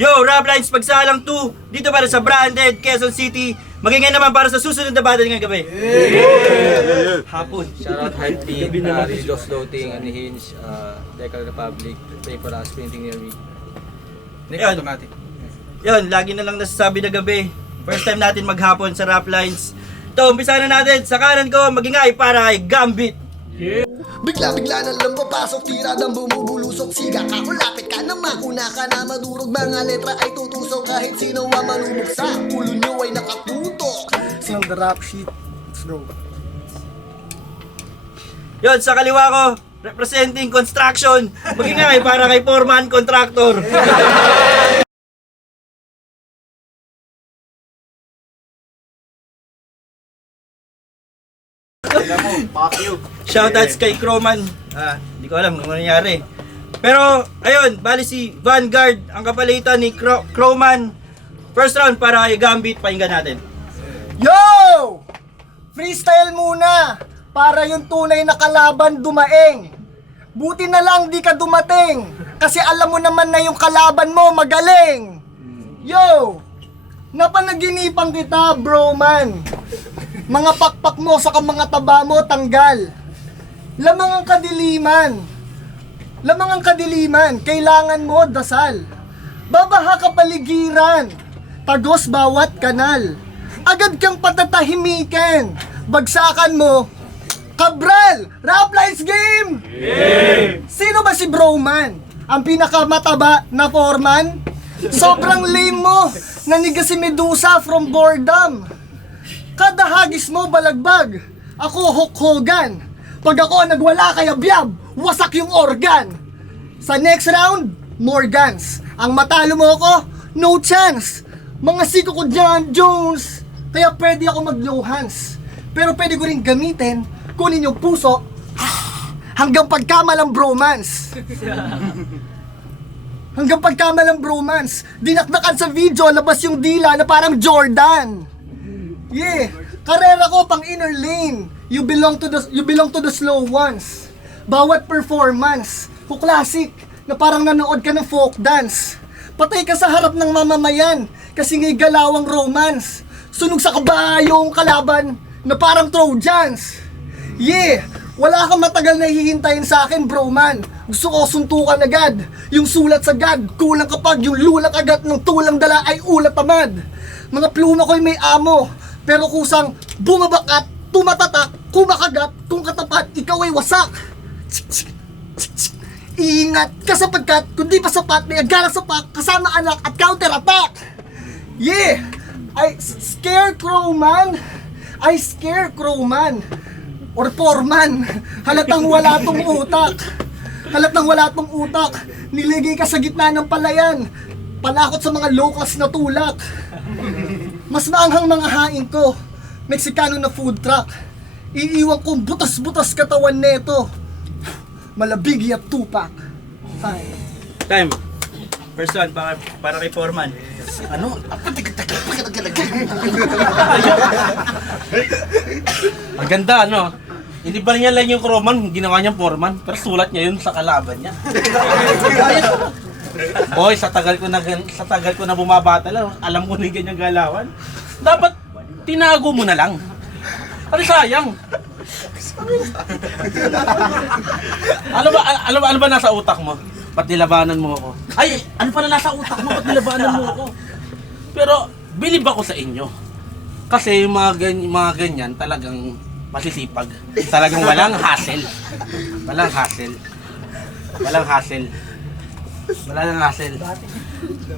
Yo, Rap Lines Pagsalang 2, dito para sa Branded, Quezon City. Magingay naman para sa susunod na battle ngayong gabi. Hapon. Shoutout Hype Team, Rizos Floating, Hinge, Decal Republic, Pray for Us, Printing Near Me. Nick Yan. Automatic. Yun, lagi na lang nasasabi na gabi. First time natin maghapon sa Rap Lines. Ito, umpisa na natin. Sa kanan ko, magingay para kay Gambit. Bigla-bigla na lang papasok, tiradang bumubulusok. Siga ka, ulapit ka na makuna ka na madurog. Mga letra ay tutusok kahit sino ang malubog sa ulo nyo ay nakatutok. Sing the rap sheet. Let's go. Yun, sa kaliwa ko, representing construction. Magingay para kay Foreman Contractor. Shoutouts kay Croman. Hindi ko alam kung ano nangyari. Pero, ayun, bali si Vanguard, ang kapalitan ni Croman. First round para kay Gambit, pakinggan natin. Yo! Freestyle muna para yung tunay na kalaban dumaing. Buti na lang di ka dumating kasi alam mo naman na yung kalaban mo magaling. Yo! Napanaginipan kita, bro man. Mga pakpak mo sa mga taba mo tanggal. Lamang ang kadiliman. Lamang ang kadiliman, kailangan mo dasal. Babaha ka paligiran, tagos bawat kanal. Agad kang patatahimikan, bagsakan mo. Kabral, Rap Lines Game! Sino ba si Broman? Ang pinakamataba na foreman? Sobrang lame mo, nanigas si Medusa from boredom. Kada hagis mo balagbag, ako Hulk Hogan. Pag ako nagwala kaya biyab, wasak yung organ. Sa next round, more guns. Ang matalo mo ako, no chance. Mga siko ko John Jones, kaya pwede ako mag-low hands. Pero pwede ko rin gamitin, kunin yung puso, hanggang pagkamalang bromance. Hanggang pagkamalang bromance. Dinakdakan sa video, labas yung dila na parang Jordan. Yeah, karera ko pang inner lane. You belong to the slow ones. Bawat performance, ko classic na parang nanood ka ng folk dance. Patay ka sa harap ng mamamayan kasi ngay galawang romance. Sunog sa kabayong kalaban na parang Trojans. Yeah, wala kang matagal na hihintayin sa akin, bro man. Gusto ko suntukan agad. Yung sulat sagad, kulang kapag yung lulang agad ng tulang dala ay ulat tamad. Mga pluma ko'y may amo, pero kusang bumabakat, tumatatak, kumakagat, kung katapat, ikaw ay wasak. Iingat ka sapagkat, kundi pa sapat, may agara sapak, kasama anak at counter-attack. Yeah! I scarecrow man. I scarecrow man. Or foreman. Halatang wala tong utak. Halatang wala tong utak. Niligay ka sa gitna ng palayan. Palakot sa mga low-class na tulak. Mas maanghang mga hain ko. Meksikano na food truck. Iiwan kong butas-butas katawan neto. Malabigi at tupak. Time. First one para kay Foreman. Ano? Ang ganda, ano? Hindi ba niya lang yung Croman, ginawa niyang foreman, pero sulat niya yun sa kalaban niya. Boy, sa tagal ko na bumabattle, alam ko na yung ganyang galawan. Dapat tinago mo na lang. Ano sayang? Ano ba nasa utak mo? Ba't nilabanan mo ako? Ay, ano pa na nasa utak mo? Ba't nilabanan mo ako? Pero, bilib ako sa inyo. Kasi yung mga ganyan talagang masisipag. Talagang walang hassle. Walang hassle. Walang hassle. Walang hassle.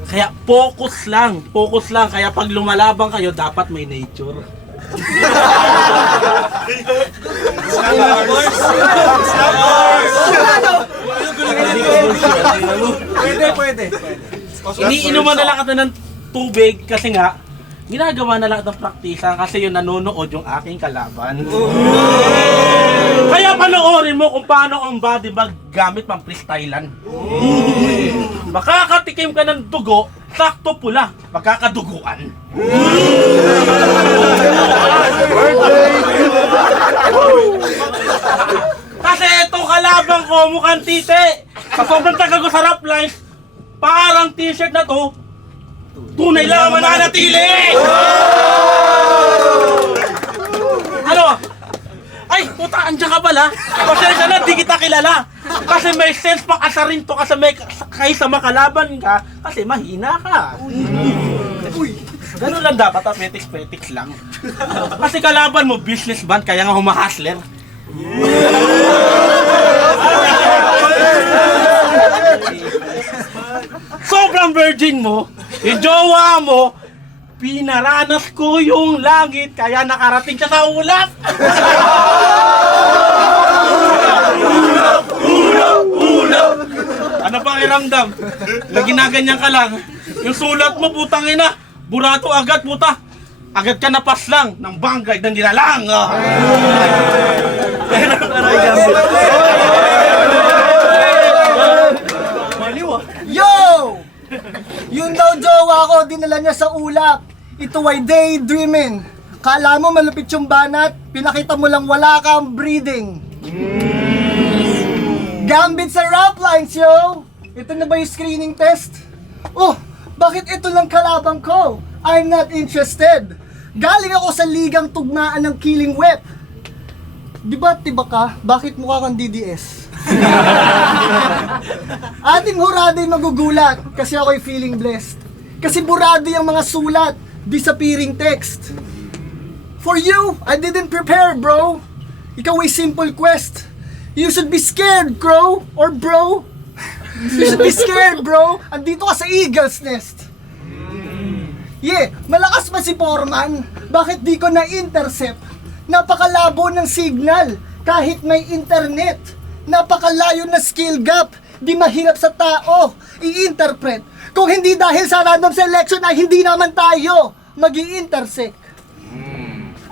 Kaya focus lang. Focus lang. Kaya pag lumalaban kayo, dapat may nature. Pwede. Iniinuman na lang ito ng tubig kasi nga ginagawa na lang itong praktisa kasi yung nanonood yung aking kalaban. Kaya panoorin mo kung paano ang body bag gamit pang freestylean. Makakatikim ka ng dugo, sakto pula, magkakaduguan. Kasi itong kalaban ko mukhang titi. Sa sobrang tagal ko sa Rap Lines, parang t-shirt na to, tunay lang ang mananatili! Ano? Ay, puta, andyan ka pala. Pasensya na, di kita kilala. Kasi may sense pang asarin to kasi may kaysa makalaban ka kasi mahina ka. Ganun lang dapat, petiks-petiks lang. Kasi kalaban mo, businessman, kaya nga humahasler. Sobrang virgin mo, yung jowa mo, pinaranas ko yung langit, kaya nakarating siya sa ulap! Ulap! Ano pang iramdam? Na ginaganyan ka lang. Yung sulat mo, putang ina, burato agad, puta. Agad ka napas lang ng bangkay na nilalang. Yo! Yun daw jowa ko, dinala niya sa ulap. Ito ay daydreaming. Kala mo malupit yung banat, pinakita mo lang wala kang breathing. Gambit sa rap lines, yo! Ito na ba yung screening test? Oh, bakit ito lang kalabang ko? I'm not interested. Galing ako sa ligang tugmaan ng Killing Whip. Diba tiba ka? Bakit mukha kang DDS? Ating huraday magugulat kasi ako'y feeling blessed. Kasi burado yung mga sulat, disappearing text. For you, I didn't prepare, bro. Ikaw ay simple quest. You should be scared, bro. Or bro. You should be scared, bro. Andito ka sa Eagle's Nest. Yeah, malakas ba si Foreman? Bakit di ko na-intercept? Napakalabo ng signal kahit may internet. Napakalayo na skill gap. Di mahirap sa tao i-interpret. Kung hindi dahil sa random selection ay hindi naman tayo mag-i-intersect.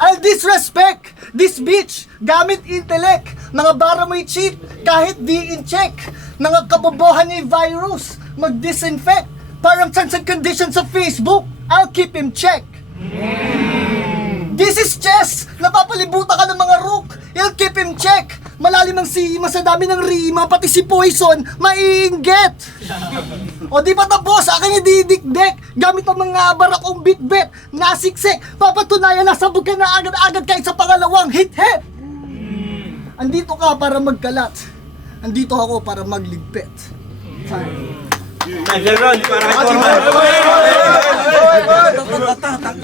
I'll disrespect this bitch gamit intellect. Mga bara mo'y cheat kahit di in-check. Mga kabobohan niya virus mag-disinfect. Parang terms and conditions sa Facebook, I'll keep him check. This is chess! Napapalibutan ka ng mga rook, I'll keep him check. Malalim ang sima sa dami ng rima, pati si Poison, maiinggit. O di pa tapos, aking ididikdek. Gamit ang mga barak kong bitbit, nasiksik. Papatunayan na sabog ka na agad-agad kahit sa pangalawang hit-hit. Andito ka para magkalat. Andito ako para magligpit. Naglaron para kay Foreman.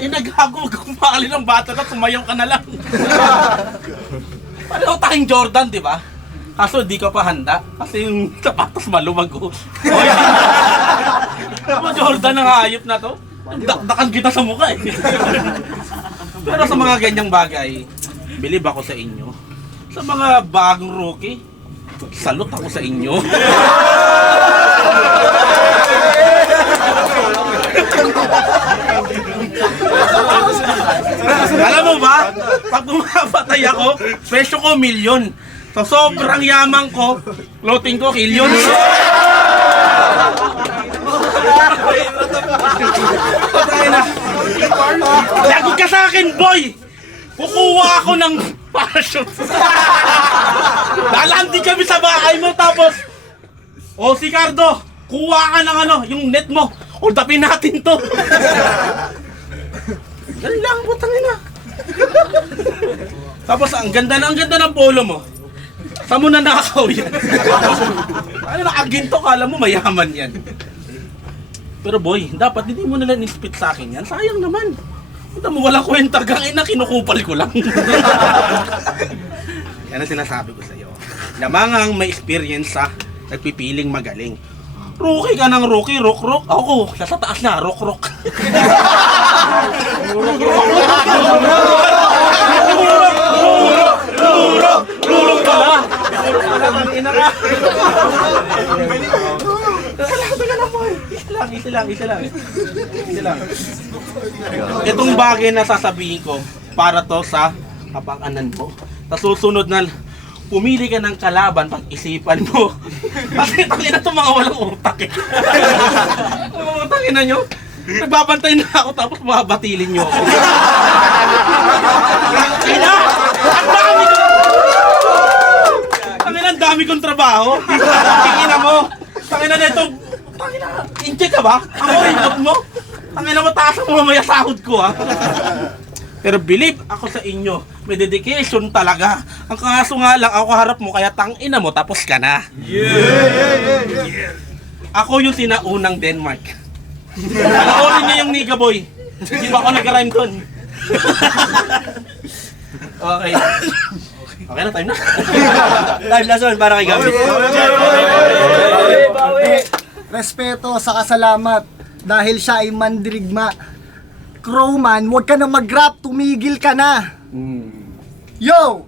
Naghago, kumali ng bata na, sumayaw ka na lang. Pareho tayong Jordan, di ba? Kaso di ka pa handa kasi yung sapatos malumago. Ano Jordan ang hayop na to? Dakdakan kita sa mukha eh. Pero sa mga ganyang bagay, bilib ako sa inyo. Sa mga bagong rookie, salute ako sa inyo. Alam mo ba, pag bumapatay ako, presyo ko milyon. So sobrang yaman ko, clothing ko kilyon. Lagot ka sa akin, boy! Kukuha ako ng parachute. Lalandi kami sa bahay mo, tapos si Cardo, kuha ka ng yung net mo. Udapin natin to. Ganun lang, putang ina. Tapos ang ganda ng polo mo. Saan mo na nakakaw yan? Ano nakaginto ka, alam mo mayaman yan. Pero boy, dapat hindi mo nalang in-spit sa akin yan. Sayang naman. Punta mo walang kwenta, gangin na kinukupal ko lang. Yan ang sinasabi ko sa'yo. Lamangang may experience sa nagpipiling magaling. Rookie ka ng rookie, rock. Ako, sa taas na, rock. Rurok pala. Ina ka. Isa lang. Itong bagay na sasabihin ko, para to sa kapakanan mo. Sa susunod na pumili ka ng kalaban, pag-isipan mo. Kasi tangina itong mga walang utak eh. Mga tangina nyo. Nagbabantay na ako tapos mabatilin nyo ako. Tangina! Ang dami kong trabaho. Tangina mo. Tangina na itong... Tangina, incheck ka ba? Ang oringot mo? Ang ina, mataas ang mamaya sahod ko, ha? Pero believe ako sa inyo, may dedication talaga. Ang kaso nga lang, ako harap mo, kaya tangina mo, tapos ka na. Ako yung sinaunang Denmark. Panoorin niyo yung Niga Boy. Di ba ako nag-rhyme dun? Okay. Okay na, time na. Time lesson para kay Gambit. Respeto sa kasalamat dahil siya ay mandirigma. Crowman, huwag ka na mag-rap, tumigil ka na. Yo!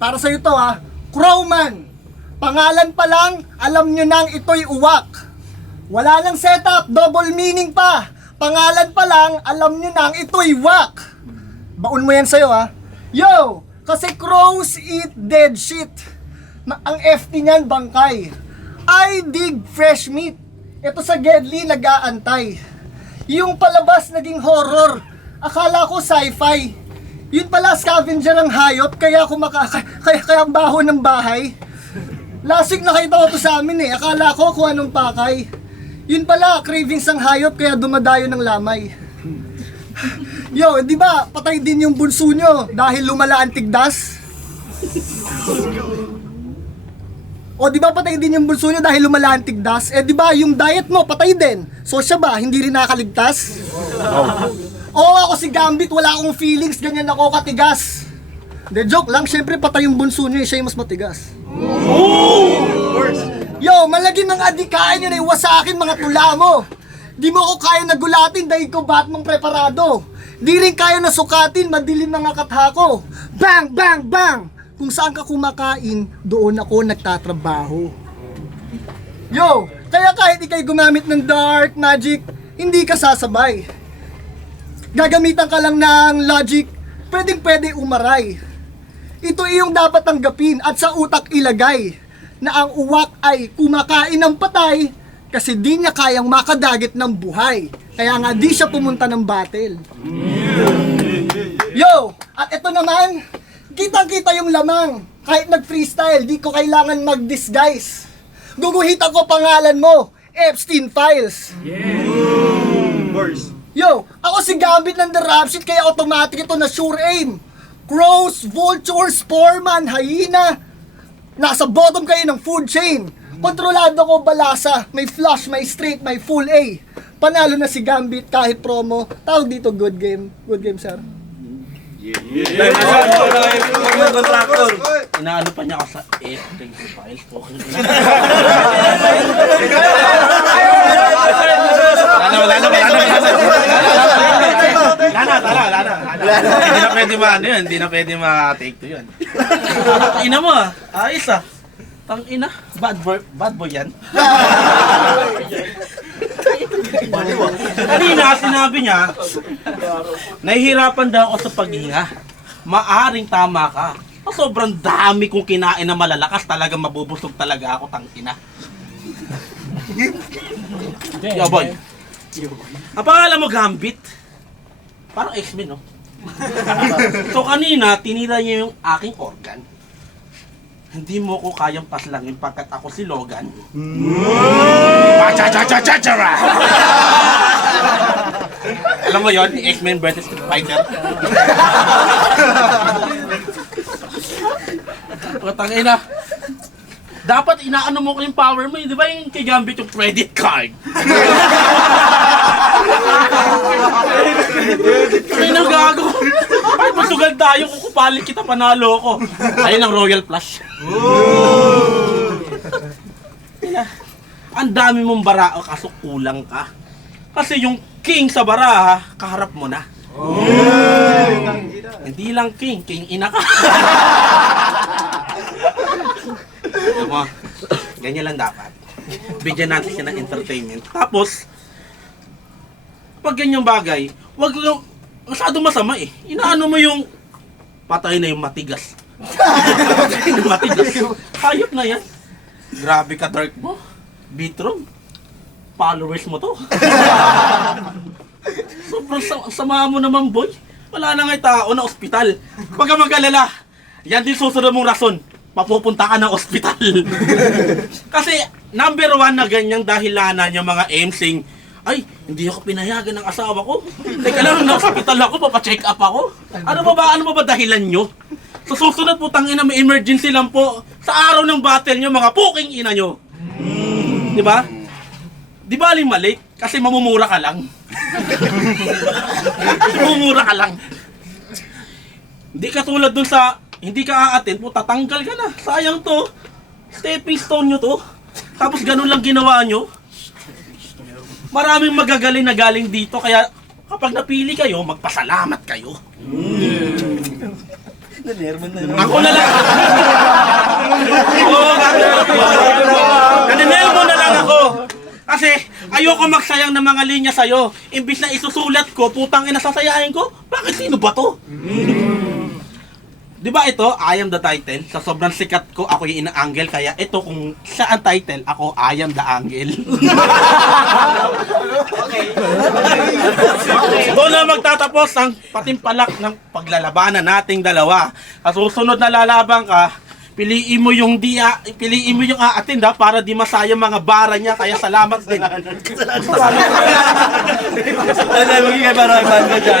Para sa'yo to ha, Crowman, pangalan pa lang, alam nyo nang ito'y uwak. Wala nang setup, double meaning pa. Pangalan pa lang, alam nyo nang ito'y wak. Baon mo yan sa'yo ha. Yo! Kasi crows eat dead shit. Ang FT niyan, bangkay. I dig fresh meat. Ito sa Gedli, nag-aantay. Yung palabas naging horror. Akala ko sci-fi. Yun pala scavenger ang hayop, kaya kaya ang baho ng bahay. Last week nakita ko to sa amin eh. Akala ko kung anong pakay. Yun pala, cravings ang hayop, kaya dumadayo ng lamay. Yo, di ba patay din yung bunso nyo dahil lumala ang tigdas? O di ba patay din yung bunso nyo dahil lumala ang tigdas? Eh di ba yung diet mo patay din? So siya ba hindi rin nakakaligtas? Oo, ako si Gambit, wala akong feelings, ganyan ako katigas. De joke lang, syempre patay yung bunso nyo, siya yung mas matigas. Yo, malagi ng adikain yun, iwas sa akin mga tula mo. Di mo ko kaya nagulatin dahil ko Batman preparado. Di rin kaya nasukatin, madilim mga katha ko. Bang, bang, bang! Kung saan ka kumakain, doon ako nagtatrabaho. Yo, kaya kahit ikay gumamit ng dark magic, hindi ka sasabay. Gagamitan ka lang ng logic, pwedeng-pwede umaray. Ito iyong dapat tanggapin at sa utak ilagay na ang uwak ay kumakain ng patay kasi di niya kayang makadagit ng buhay. Kaya nga di siya pumunta ng battle. Yo! At ito naman, kitang-kita yung lamang. Kahit nag-freestyle, di ko kailangan mag-disguise. Guguhitan ko pangalan mo, Epstein Files. Yo! Ako si Gambit ng The Rap Sheet, kaya automatic ito na sure aim. Crows, vultures, foreman, hyena. Nasa bottom kayo ng food chain. Kontrolado ko balasa, may flush, may straight, may full A. Panalo na si Gambit kahit promo. Tawag dito good game. Good game, sir. Time lesson para kay contractor. Inaano pa niya ako sa Epstein Files. Hindi na pwede maano yun, hindi na pwede ma-take to yun. Ina mo ah, ayos ah. Tang ina, bad boy yan. Kanina sinabi niya, nahihirapan daw ako sa paghinga. Maaring tama ka. Sobrang dami kong kinain na malalakas, talaga mabubusog talaga ako, tang ina. Yo boy. Ang pangalan mo Gambit. Parang X-Men, no? So kanina, tinira niya yung aking organ. Hindi mo ko kayang paslangin pagkat ako si Logan. Cha-cha-cha-cha-cha-cha! Alam mo yon, X-Men versus Street Fighter. Patangina. Dapat inaano mo ko yung power mo, di ba yung kay Gambit yung credit card? Ay, nagago. Ay, masugal tayo kung kupalit kita, panalo ko. Ayun ang Royal Flush. Ang dami mong barao kaso kulang ka. Kasi yung king sa baraha, kaharap mo na. Hindi lang king ina ka. Alam mo, ganyan lang dapat. Bigyan natin siya ng entertainment. Tapos, pag ganyang bagay, wag lang masyado masama eh. Inaano mo yung patay na yung matigas. Patay na matigas. Hayop na yan. Grabe ka dark mo. Beatroom. Followers mo to. Sobrang sama mo naman boy. Wala na nga'y tao na ospital. Pag ka mag-alala, yan din susunod mong rason. Mapupunta ka ng ospital. Kasi number one na ganyang dahilanan yung mga emsing, Ay, hindi ako pinayagan ng asawa ko. Teka lang, na-hospital ako, papacheck up ako. Ano ba ba dahilan nyo? Sa susunod po, tangina, may emergency lang po. Sa araw ng battle nyo, mga puking ina nyo. Di ba? Di ba aling mali? Kasi mamumura ka lang. Mamumura ka lang. Hindi ka tulad dun sa, hindi ka aatin po, tatanggal ka na. Sayang to. Stepping stone nyo to. Tapos ganun lang ginawa nyo. Maraming magagaling na galing dito, kaya kapag napili kayo, magpasalamat kayo. Ako na lang. Oo, naninelmo na lang ako. Kasi ayoko magsayang ng mga linya sa'yo. Imbis na isusulat ko, putang ina sasayahin ko, bakit sino ba to? Di ba ito, I am the title? Sa sobrang sikat ko, ako yung ina-angle. Kaya ito, kung siya ang title, ako, I am the angle. Doon na magtatapos ang patimpalak ng paglalabanan nating dalawa. Sa susunod na lalaban ka, piliin mo yung aatin para di masayang mga bara niya. Kaya salamat din. Ano, magiging kay Barang Banda dyan.